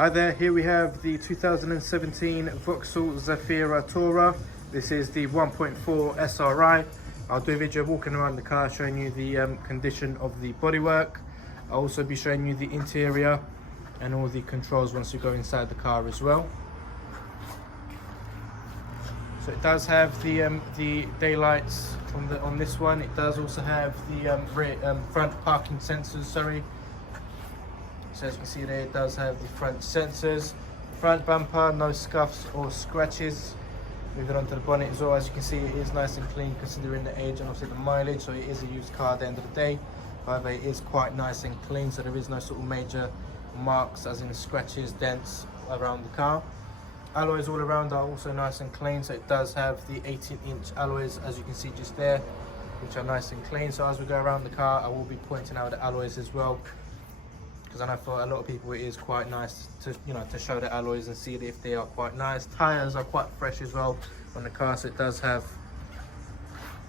Hi there, here we have the 2017 VAUXHALL ZAFIRA TOURER. This is the 1.4 SRI. I'll do a video walking around the car showing you the condition of the bodywork. I'll also be showing you the interior and all the controls once you go inside the car as well. So it does have the daylights on this one. It does also have the front parking sensors, sorry. So as you can see there, it does have the front sensors. Front bumper, no scuffs or scratches. Moving on to the bonnet as well, as you can see it is nice and clean considering the age and obviously the mileage, so it is a used car at the end of the day. However, it is quite nice and clean, so there is no sort of major marks as in scratches, dents around the car. Alloys all around are also nice and clean, so it does have the 18-inch alloys as you can see just there, which are nice and clean. So as we go around the car, I will be pointing out the alloys as well, because I know for a lot of people it is quite nice to to show the alloys and see if they are quite nice. Tires are quite fresh as well on the car, so it does have,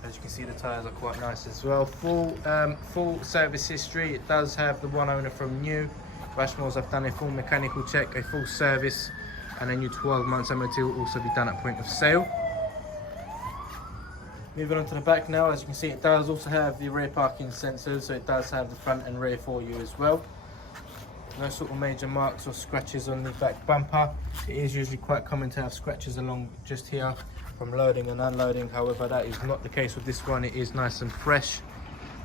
as you can see, the tires are quite nice as well. Full service history. It does have the one owner from new. Professionals have done a full mechanical check, a full service, and a new 12 months MOT will also be done at point of sale. Moving on to the back now, as you can see it does also have the rear parking sensors, so it does have the front and rear for you as well. No sort of major marks or scratches on the back bumper. It is usually quite common to have scratches along just here from loading and unloading. However, that is not the case with this one. It is nice and fresh.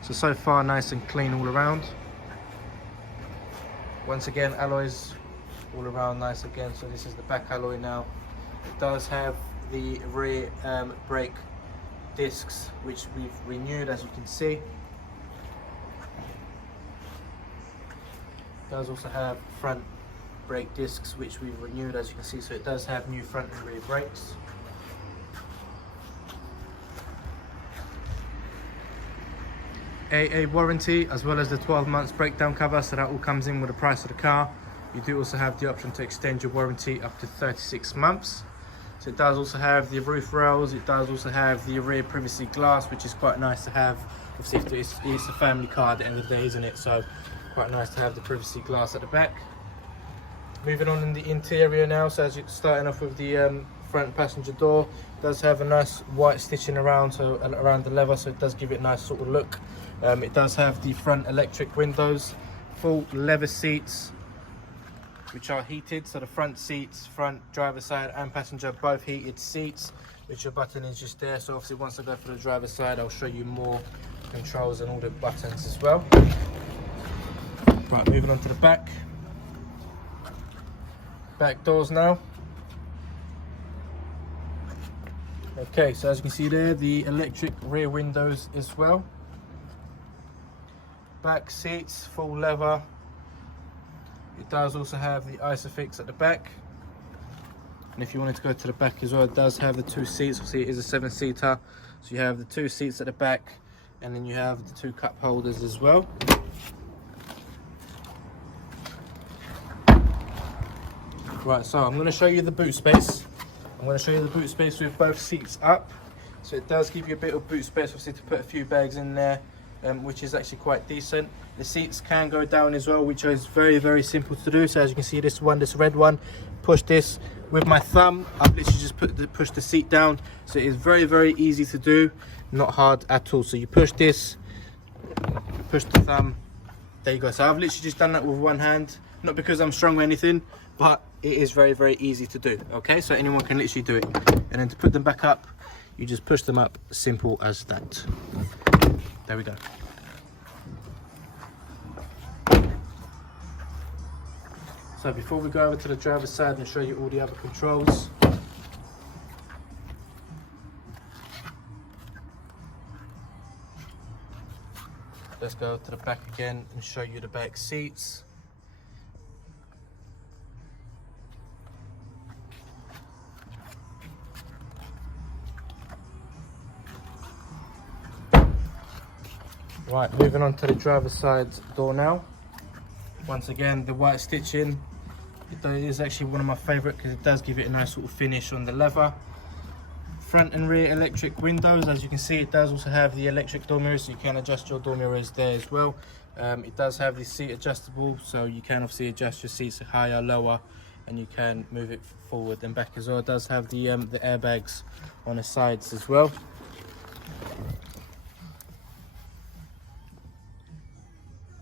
So far nice and clean all around. Once again, alloys all around nice again. So this is the back alloy now. It does have the rear brake discs, which we've renewed, as you can see. It does also have front brake discs, which we've renewed, as you can see. So it does have new front and rear brakes. A warranty, as well as the 12 months breakdown cover, so that all comes in with the price of the car. You do also have the option to extend your warranty up to 36 months. So it does also have the roof rails. It does also have the rear privacy glass, which is quite nice to have. Obviously, it's a family car at the end of the day, isn't it? So quite nice to have the privacy glass at the back. Moving on in the interior now, so as you're starting off with the front passenger door, it does have a nice white stitching around the leather, so it does give it a nice sort of look. It does have the front electric windows, full leather seats, which are heated. So the front seats, front driver side and passenger, both heated seats, which your button is just there. So obviously once I go for the driver's side, I'll show you more controls and all the buttons as well. Right, moving on to the back doors now. Okay, so as you can see there, the electric rear windows as well. Back seats, full leather. It does also have the ISOFIX at the back. And if you wanted to go to the back as well, it does have the two seats. Obviously it is a 7-seater, so you have the two seats at the back, and then you have the two cup holders as well. Right, so I'm going to show you the boot space. I'm going to show you the boot space with both seats up. So it does give you a bit of boot space, obviously, to put a few bags in there, which is actually quite decent. The seats can go down as well, which is very, very simple to do. So as you can see, this red one, push this with my thumb. I've literally just push the seat down. So it is very, very easy to do, not hard at all. So you push this, push the thumb, there you go. So I've literally just done that with one hand, not because I'm strong or anything, but it is very, very easy to do. Okay, so anyone can literally do it. And then to put them back up, you just push them up, simple as that. There we go. So before we go over to the driver's side and show you all the other controls, let's go to the back again and show you the back seats. Right, moving on to the driver's side door now. Once again, the white stitching, it is actually one of my favourite because it does give it a nice sort of finish on the leather. front and rear electric windows. As you can see, it does also have the electric door mirrors, so you can adjust your door mirrors there as well. It does have the seat adjustable, so you can obviously adjust your seats higher, lower, and you can move it forward and back as well. It does have the airbags on the sides as well.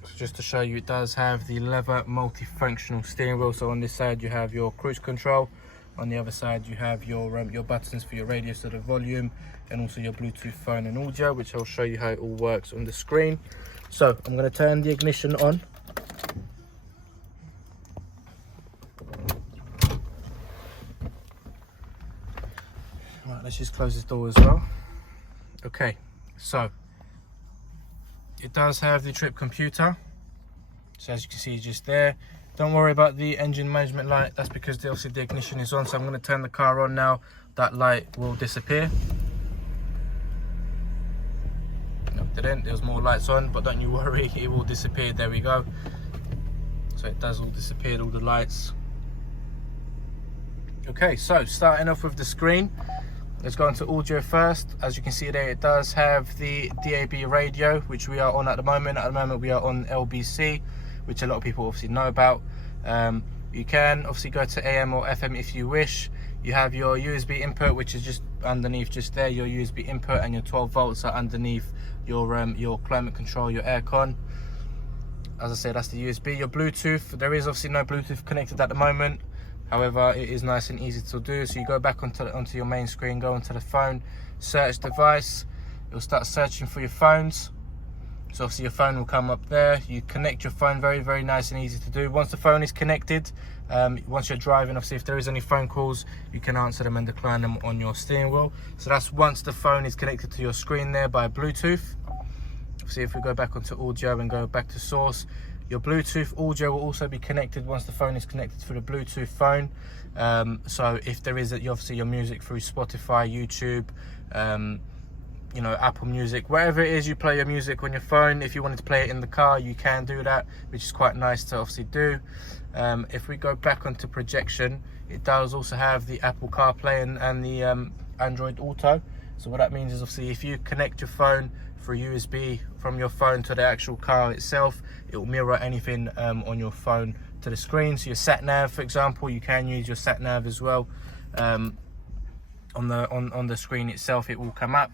So just to show you, it does have the leather multifunctional steering wheel. So on this side you have your cruise control, on the other side you have your buttons for your radio, so the volume, and also your Bluetooth phone and audio, which I'll show you how it all works on the screen. So I'm going to turn the ignition on. Right, let's just close this door as well. Okay, so it does have the trip computer. So as you can see, just there. Don't worry about the engine management light. That's because obviously the ignition is on. So I'm going to turn the car on now. That light will disappear. No, didn't. There was more lights on, but don't you worry, it will disappear. There we go. So it does all disappear, all the lights. Okay, so starting off with the screen, let's go into audio first. As you can see there, it does have the DAB radio, which we are on at the moment. At the moment we are on LBC, which a lot of people obviously know about. You can obviously go to AM or FM if you wish. You have your USB input, which is just underneath, just there, your USB input, and your 12 volts are underneath your climate control, your aircon. As I said, that's the USB. Your Bluetooth, there is obviously no Bluetooth connected at the moment. However, it is nice and easy to do. So you go back onto your main screen, go onto the phone, search device. It will start searching for your phones. So obviously your phone will come up there. You connect your phone, very, very nice and easy to do. Once the phone is connected, once you're driving, obviously if there is any phone calls, you can answer them and decline them on your steering wheel. So that's once the phone is connected to your screen there by Bluetooth. Obviously if we go back onto audio and go back to source, your Bluetooth audio will also be connected once the phone is connected through the Bluetooth phone. So if there is obviously your music through Spotify, YouTube, you know, Apple Music, wherever it is you play your music on your phone, if you wanted to play it in the car, you can do that, which is quite nice to obviously do. If we go back onto projection, it does also have the Apple CarPlay and the Android Auto. So what that means is obviously if you connect your phone through USB from your phone to the actual car itself, it will mirror anything on your phone to the screen. So your sat nav, for example, you can use your sat nav as well. On the screen itself, it will come up.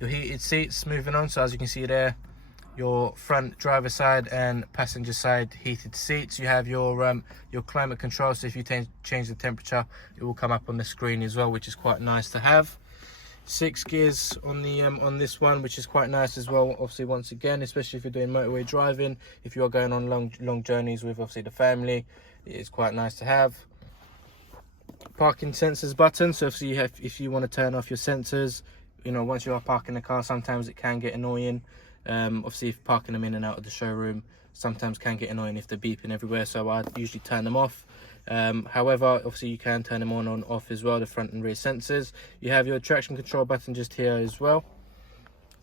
Your heated seats, moving on, so as you can see there, your front driver side and passenger side heated seats. You have your climate control, so if you change the temperature, it will come up on the screen as well, which is quite nice to have. 6 gears on the on this one, which is quite nice as well, obviously, once again, especially if you're doing motorway driving, if you are going on long journeys with obviously the family, it is quite nice to have. Parking sensors button, so if you want to turn off your sensors, you know, once you are parking the car, sometimes it can get annoying. Obviously if parking them in and out of the showroom sometimes can get annoying if they're beeping everywhere, so I usually turn them off. However, obviously you can turn them on and off as well, the front and rear sensors. You have your traction control button just here as well.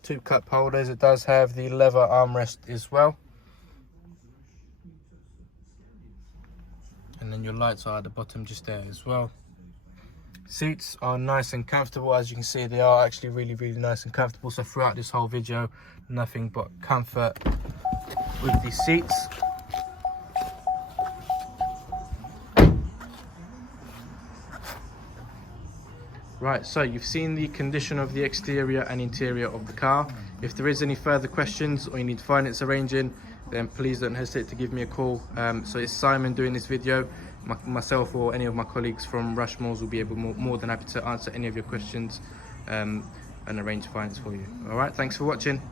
2 cup holders. It does have the leather armrest as well. And then your lights are at the bottom just there as well. Seats are nice and comfortable. As you can see, they are actually really, really nice and comfortable. So throughout this whole video, nothing but comfort with these seats. Right, so you've seen the condition of the exterior and interior of the car. If there is any further questions or you need finance arranging, then please don't hesitate to give me a call. So it's Simon doing this video. Myself or any of my colleagues from Rushmore's will be more than happy to answer any of your questions and arrange finance for you. All right, thanks for watching.